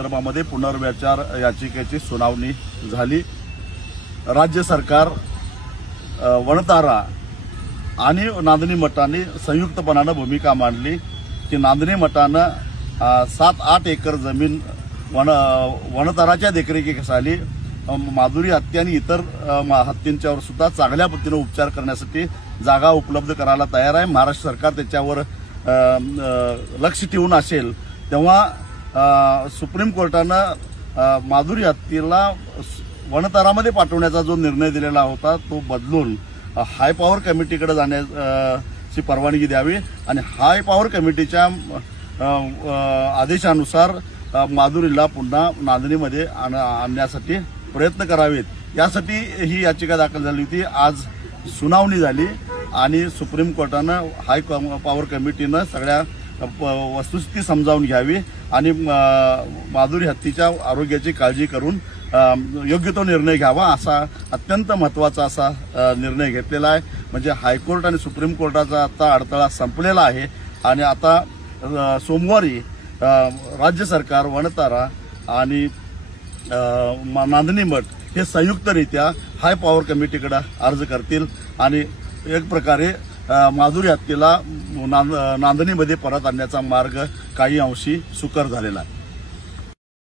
संदर्भामध्ये पुनर्विचार याचिकेची सुनावणी झाली। राज्य सरकार, वणतारा आणि नांदणी मठाने संयुक्तपणाने भूमिका मांडली की नांदणी मठाने 7-8 एकर जमीन वणताराच्या देखरेखीखाली माधुरी हत्या आणि इतर हत्तींच्यावर सुद्धा चांगल्या पद्धतीने उपचार करण्यासाठी जागा उपलब्ध करायला तयार आहे। महाराष्ट्र सरकार त्याच्यावर लक्ष ठेवून असेल तेव्हा सुप्रीम कोर्टाने माधुरी हत्तीला वणतारामध्ये पाठवण्याचा जो निर्णय दिलेला होता तो बदलून हाय पॉवर कमिटीकडे जाण्याची परवानगी द्यावी आणि हाय पॉवर कमिटीच्या आदेशानुसार माधुरीला पुन्हा नांदणीमध्ये आणण्यासाठी प्रयत्न करावेत। यासाठी ही याचिका दाखल झाली होती। आज सुनावणी झाली आणि सुप्रीम कोर्टानं हाय पॉवर कमिटीनं सगळ्या वस्तुस्थिती समजावून घ्यावी आणि माधुरी हत्तीच्या आरोग्याची काळजी करून योग्य तो निर्णय घ्यावा असा अत्यंत महत्त्वाचा असा निर्णय घेतलेला आहे। म्हणजे हायकोर्ट आणि सुप्रीम कोर्टाचा आता अडथळा संपलेला आहे आणि आता सोमवारी राज्य सरकार, वणतारा आणि नांदणी मठ हे संयुक्तरित्या हाय पॉवर कमिटीकडे अर्ज करतील आणि एक प्रकारे माधुरी हत्तीला नांदणीमध्ये परत आणण्याचा मार्ग काही अंशी सुकर झालेला आहे।